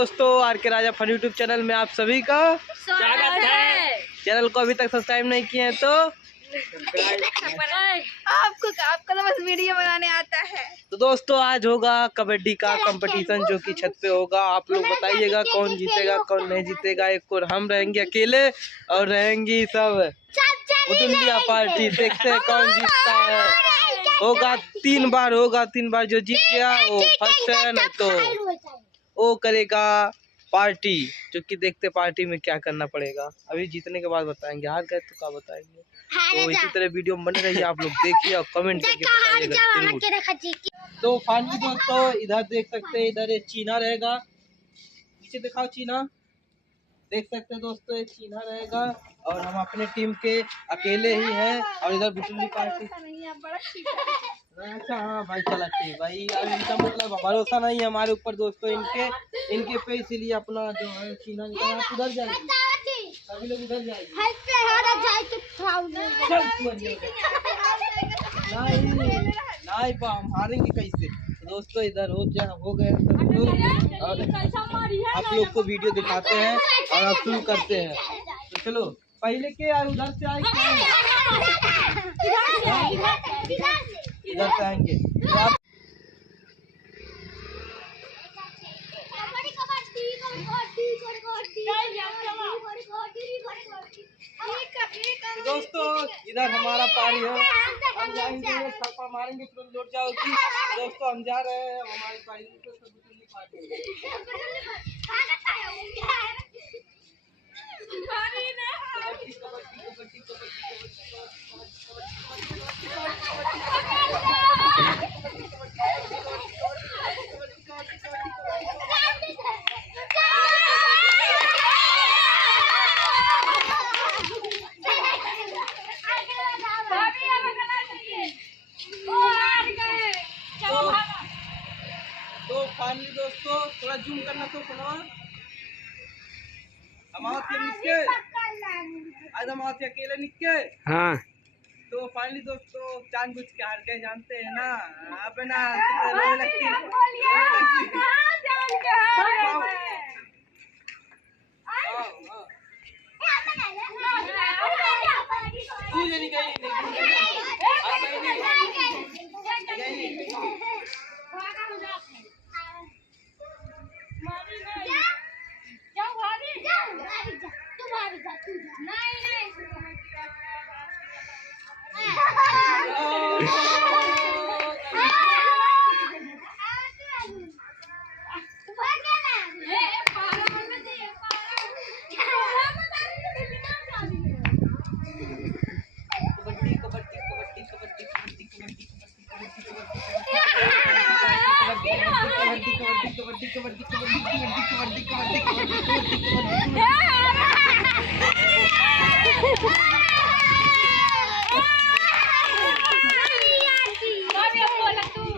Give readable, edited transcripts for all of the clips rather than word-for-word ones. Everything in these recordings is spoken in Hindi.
दोस्तों, आर के राजा फन यूट्यूब चैनल में आप सभी का स्वागत है। चैनल को अभी तक सब्सक्राइब नहीं किए हैं तो आपको तो बस वीडियो बनाने आता है। तो दोस्तों, आज होगा कबड्डी का कंपटीशन जो कि छत पे होगा। आप लोग बताइएगा कौन जीतेगा कौन नहीं जीतेगा। एक और हम रहेंगे अकेले और रहेंगी सब बुटुलिया पार्टी। देखते हैं कौन जीतता है। होगा 3 बार, होगा 3 बार। जो जीत गया वो फर्स्ट है, नहीं तो वो करेगा पार्टी। जो कि देखते पार्टी में क्या करना पड़ेगा। अभी जीतने के बाद बताएंगे, हार गए तो क्या बताएंगे। तो इसी तरह वीडियो बने रहिए, आप लोग देखिए और कमेंट करके बताइएगा। तो फाइनली दोस्तों, इधर देख सकते हैं, इधर एक चीना रहेगा। पीछे दिखाओ चीना, देख सकते हैं दोस्तों, एक चीना रहेगा और हम अपने टीम के अकेले ही हैं। और इधर बुटुली पार्टी। अच्छा हाँ भाई, चला ठीक भाई। अब इनका मतलब भरोसा नहीं है हमारे ऊपर दोस्तों, इनके पे, इसीलिए अपना जो है चीना निकाल। आप उधर जाएंगे, सभी लोग उधर जाएंगे। नहीं पा, हम हारेंगे कैसे। दोस्तों इधर हो गए सब लोग और आप लोग को वीडियो दिखाते हैं और आप शुरू करते हैं। तो चलो पहले के यार उधर से आए, इधर से आएंगे तो आप दोस्तों, इधर हमारा पारी है। हम जाएंगे, छापा मारेंगे, तुरंत लौट जाओगी। दोस्तों हम जा रहे हैं, हमारी पारी तो फाइनली दोस्तों, थोड़ा जूम करना तो सुनो। हमारे निक्के आज हमारे अकेले निक्के। हाँ तो फाइनली दोस्तों, जानबूझ के हार गए, जानते हैं ना। अपना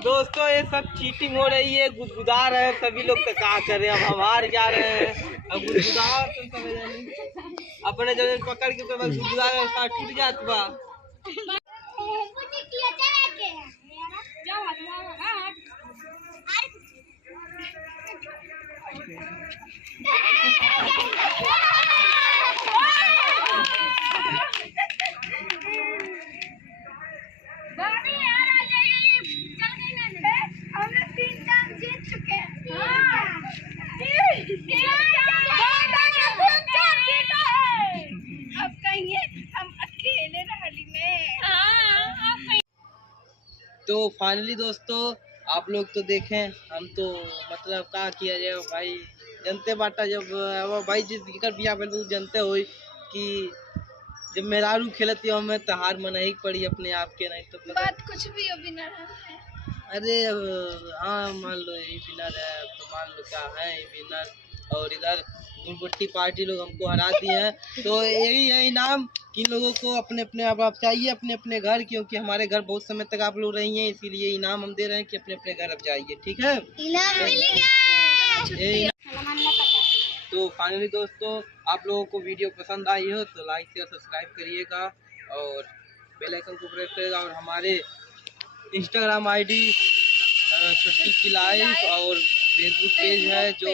दोस्तों, ये सब चीटिंग हो रही है, गुदगुदा रहे हैं सभी लोग। तो क्या करें, अब हम हार जा रहे हैं। अब गुदगुदा अपने जगह पकड़ के तो गुदगुदा रहे, टूट जात बा। हमने 3 चांस जीत चुके हैं। अब कहिए हम अकेले रही में। तो फाइनली दोस्तों, आप लोग तो देखें, हम तो मतलब क्या किया जाए भाई। जनते बाटा जब भाई जिस बिया पहले जनते हो कि जब मेरारू खेलती हो हमें तो हार मना ही पड़ी अपने आप के। नहीं तो बात कुछ भी अभी न है। अरे हाँ, मान लो ये विनर है तो मान लो क्या है ये विनर। और इधर गुलबट्टी पार्टी लोग हमको हरा दिए हैं। तो यही है इनाम कि लोगों को अपने अपने आप चाहिए अपने अपने घर, क्योंकि हमारे घर बहुत समय तक आप लोग रही हैं, इसीलिए इनाम हम दे रहे हैं कि अपने अपने घर अब जाइए। ठीक है, तो फाइनली दोस्तों, आप लोगों को वीडियो पसंद आई हो तो लाइक शेयर सब्सक्राइब करिएगा और बेल आइकन को प्रेस करिएगा। और हमारे इंस्टाग्राम आईडी छुट्टी की लाइफ और फेसबुक पेज है जो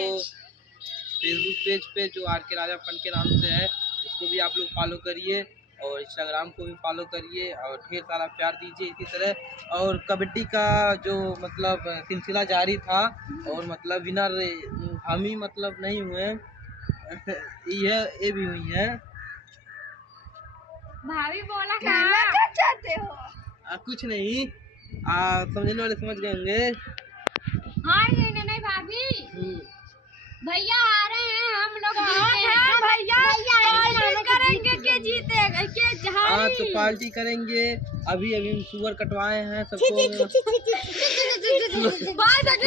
फेसबुक पेज पे जो RK राजा फन के नाम से है, उसको भी आप लोग फॉलो करिए और इंस्टाग्राम को भी फॉलो करिए और ढेर सारा प्यार दीजिए इसी तरह। और कबड्डी का जो मतलब सिलसिला जारी था और मतलब विनर हम ही मतलब नहीं हुए ये भी हुई है। भाभी बोला क्या चाहते हो? कुछ नहीं, समझने वाले समझ गए होंगे। हाँ नहीं भाभी, भैया आ रहे हैं, हम लोग भैया करेंगे के जीतेगा के हारेगा। हाँ तो पार्टी करेंगे। अभी हम सुअर कटवाए हैं सबको।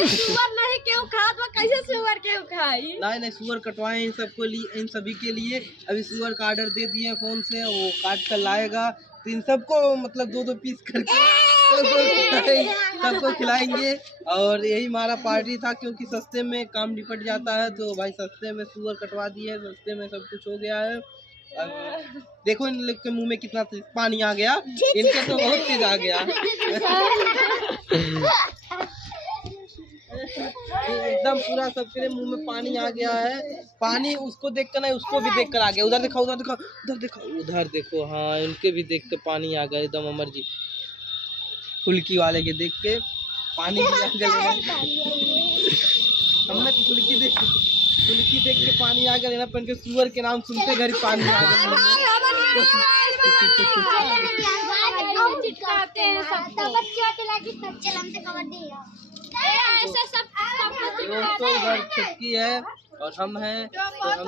सुअर नहीं क्यों खात वो कैसे सुअर क्यों खाई? नहीं सुअर कटवाए इन सबको लिए, इन सभी के लिए। अभी सुअर का ऑर्डर दे दिए फोन से, वो काट कर लाएगा तो इन सबको मतलब 2-2 पीस करके सबको खिलाएंगे। और यही हमारा पार्टी था, क्योंकि सस्ते में काम निपट जाता है तो भाई सस्ते में सुअर कटवा दिए, सस्ते में सब कुछ हो गया है। देखो इन लोग के मुंह में कितना पानी आ गया, इनके तो बहुत तेज आ गया एकदम पूरा सबके मुंह में पानी आ गया है। पानी उसको देखकर नहीं, उसको भी देखकर आ गया। उधर देखो उधर देखो उधर देखो उधर देखो, हाँ उनके भी देख के पानी आ गया एकदम। अमर जी फुल्की वाले के देख के पानी भी आ गया। हमने तो फुल्की देख के पानी आ गया ना, पर इनके सुअर के नाम सुनते घर पानी आ गया। दोस्तों इधर छुटकी है और हम हैं तो हम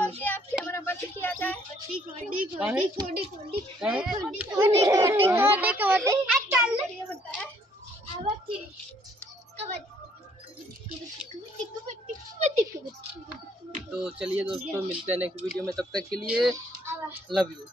तो चलिए दोस्तों मिलते हैं नेक्स्ट वीडियो में, तब तक के लिए लव यू।